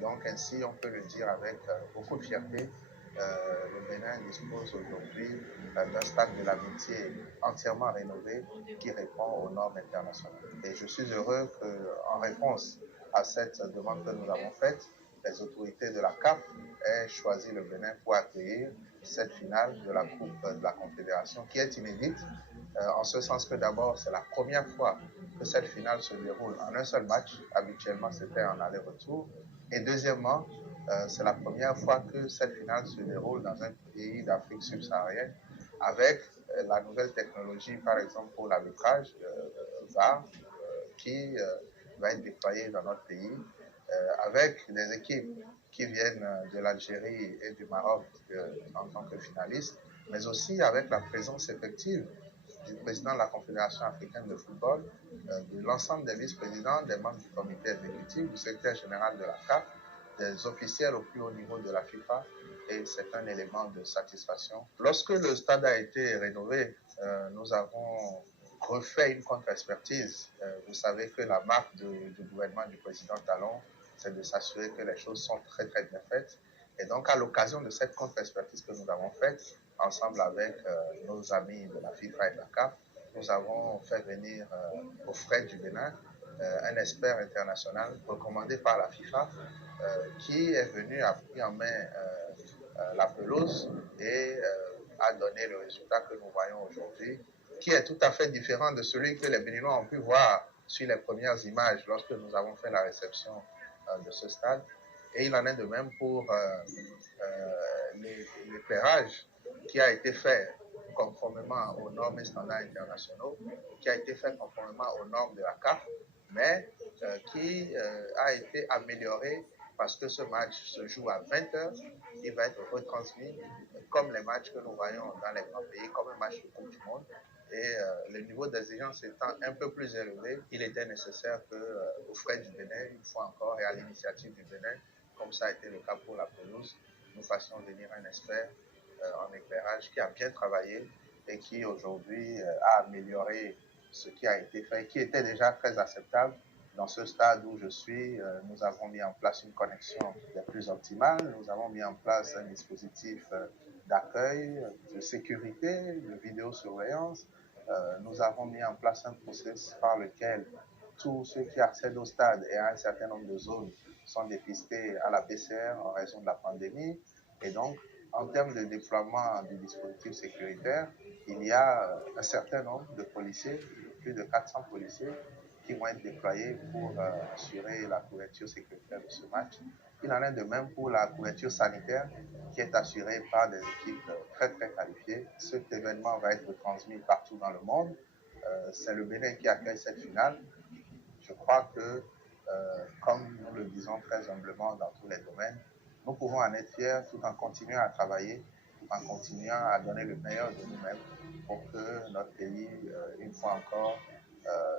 Et donc ainsi, on peut le dire avec beaucoup de fierté, le Bénin dispose aujourd'hui d'un stade de l'amitié entièrement rénové qui répond aux normes internationales. Et je suis heureux qu'en réponse à cette demande que nous avons faite, les autorités de la CAF aient choisi le Bénin pour accueillir cette finale de la Coupe de la Confédération qui est inédite, en ce sens que d'abord c'est la première fois que cette finale se déroule en un seul match. Habituellement c'était en aller-retour. Et deuxièmement, c'est la première fois que cette finale se déroule dans un pays d'Afrique subsaharienne avec la nouvelle technologie, par exemple pour l'arbitrage, VAR, qui va être déployée dans notre pays, avec des équipes qui viennent de l'Algérie et du Maroc en tant que finalistes, mais aussi avec la présence effective du président de la Confédération africaine de football, de l'ensemble des vice-présidents, des membres du comité exécutif, du secrétaire général de la CAF, des officiels au plus haut niveau de la FIFA, et c'est un élément de satisfaction. Lorsque le stade a été rénové, nous avons refait une contre-expertise. Vous savez que la marque du gouvernement du président Talon, c'est de s'assurer que les choses sont très très bien faites. Et donc à l'occasion de cette contre-expertise que nous avons faite, ensemble avec nos amis de la FIFA et de la CAF, nous avons fait venir aux frais du Bénin un expert international recommandé par la FIFA qui est venu, a pris en main la pelouse et a donné le résultat que nous voyons aujourd'hui, qui est tout à fait différent de celui que les Béninois ont pu voir sur les premières images lorsque nous avons fait la réception de ce stade. Et il en est de même pour l'éclairage qui a été fait conformément aux normes et standards internationaux, qui a été fait conformément aux normes de la CAF, mais qui a été amélioré parce que ce match se joue à 20h, il va être retransmis comme les matchs que nous voyons dans les grands pays, comme un match de Coupe du Monde. Et le niveau d'exigence étant un peu plus élevé, il était nécessaire qu'aux frais du Bénin, une fois encore, et à l'initiative du Bénin, comme ça a été le cas pour la pelouse, nous fassions venir un expert en éclairage qui a bien travaillé et qui aujourd'hui a amélioré ce qui a été fait, qui était déjà très acceptable. Dans ce stade où je suis, nous avons mis en place une connexion des plus optimales, nous avons mis en place un dispositif d'accueil, de sécurité, de vidéosurveillance. Nous avons mis en place un processus par lequel tous ceux qui accèdent au stade et à un certain nombre de zones sont dépistés à la PCR en raison de la pandémie. Et donc, en termes de déploiement du dispositif sécuritaire, il y a un certain nombre de policiers, plus de 400 policiers, qui vont être déployés pour assurer la couverture sécuritaire de ce match. Il en est de même pour la couverture sanitaire qui est assurée par des équipes très très qualifiées. Cet événement va être transmis partout dans le monde. C'est le Bénin qui accueille cette finale. Je crois que, comme nous le disons très humblement dans tous les domaines, nous pouvons en être fiers tout en continuant à travailler, tout en continuant à donner le meilleur de nous-mêmes pour que notre pays, une fois encore,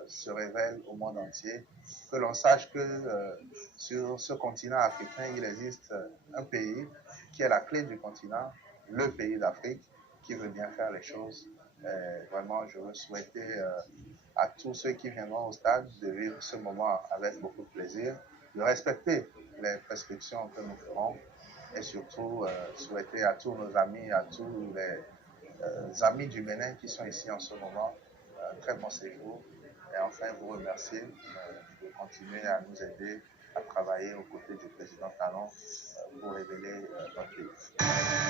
se révèle au monde entier, que l'on sache que sur ce continent africain, il existe un pays qui est la clé du continent, le pays d'Afrique, qui veut bien faire les choses. Vraiment, je veux souhaiter à tous ceux qui viendront au stade de vivre ce moment avec beaucoup de plaisir, de respecter les prescriptions que nous ferons et surtout souhaiter à tous nos amis, à tous les amis du Bénin qui sont ici en ce moment, un très bon séjour. Et enfin, vous remercier de continuer à nous aider à travailler aux côtés du président Talon pour révéler notre pays.